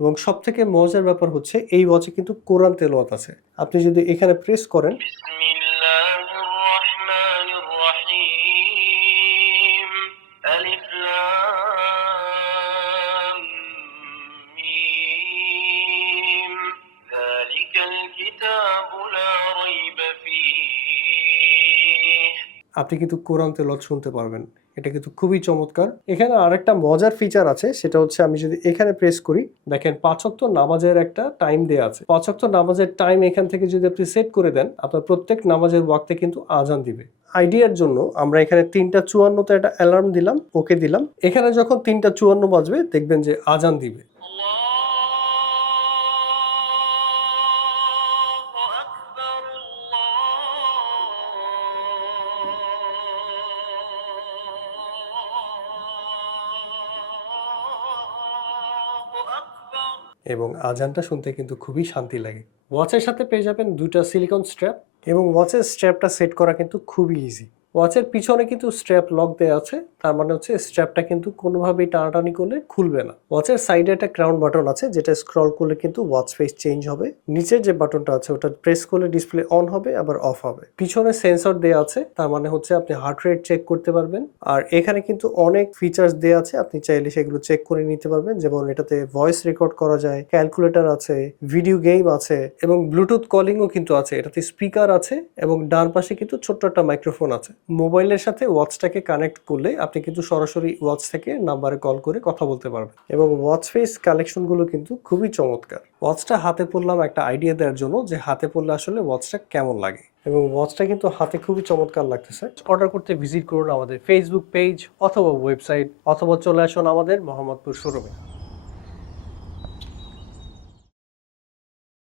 এবং সবথেকে মজার ব্যাপার হচ্ছে এই ওয়াচে কিন্তু কোরআন তেলাওয়াত আছে। আপনি যদি এখানে প্রেস করেন আলিফ লাম মিম যালিকাল কিতাবু লা রাইবা ফীহ, আপনি কিন্তু কোরআন তেলাওয়াত শুনতে পারবেন। এটা কিন্তু খুবই চমৎকার। এখানে আরেকটা মজার ফিচার আছে, সেটা হচ্ছে আমি যদি এখানে প্রেস করি, দেখেন ৫ ওয়াক্ত নামাজের একটা টাইম দেয়া আছে। ৫ ওয়াক্ত নামাজের টাইম এখান থেকে যদি আপনি সেট করে দেন, আপনার প্রত্যেক নামাজের ওয়াক্তে কিন্তু আজান দিবে। আইডিয়ার জন্য আমরা এখানে ৩টা ৫৪ তে একটা অ্যালার্ম দিলাম, ওকে দিলাম। এখানে যখন ৩টা ৫৪ বাজবে দেখবেন যে আজান দিবে। এবং আজানটা শুনতে কিন্তু খুবই শান্তি লাগে। ওয়াচের সাথে পেয়ে যাবেন ২টা সিলিকন স্ট্র্যাপ এবং ওয়াচের স্ট্র্যাপটা সেট করা কিন্তু খুবই ইজি। ওয়াচের পিছনে কিন্তু স্ট্র্যাপ লক দেওয়া আছে, তার মানে হচ্ছে স্ট্র্যাপটা কিন্তু কোনোভাবেই টানাটানি করলে খুলবে না। ওয়াচের সাইডে একটা ক্রাউন বাটন আছে, যেটা স্ক্রল করলে কিন্তু ওয়াচ ফেস চেঞ্জ হবে। নিচের যে বাটনটা আছে ওটা প্রেস করলে ডিসপ্লে অন হবে আবার অফ হবে। পিছনে সেন্সর দেওয়া আছে, তার মানে হচ্ছে আপনি হার্ট রেট চেক করতে পারবেন। আর এখানে কিন্তু অনেক ফিচার্স দেওয়া আছে, আপনি চাইলে সেগুলো চেক করে নিতে পারবেন। যেমন এটাতে ভয়েস রেকর্ড করা যায়, ক্যালকুলেটর আছে, ভিডিও গেম আছে এবং ব্লুটুথ কলিংও কিন্তু আছে। এটাতে স্পিকার আছে এবং ডান পাশে কিন্তু ছোট্ট একটা মাইক্রোফোন আছে। মোবাইলের সাথে ওয়াচটাকে কানেক্ট করলে আপনি কিন্তু সরাসরি ওয়াচ থেকে নাম্বারে কল করে কথা বলতে পারবেন। এবং ওয়াচ ফেস কালেকশনগুলো কিন্তু খুবই চমৎকার। ওয়াচটা হাতে পরলাম একটা আইডিয়া দেওয়ার জন্য যে হাতে পরলে আসলে ওয়াচটা কেমন লাগে, এবং ওয়াচটা কিন্তু হাতে খুবই চমৎকার লাগতেছে। অর্ডার করতে ভিজিট করুন আমাদের ফেসবুক পেজ অথবা ওয়েবসাইট, অথবা চলে আসুন আমাদের মোহাম্মদপুর শোরুমে।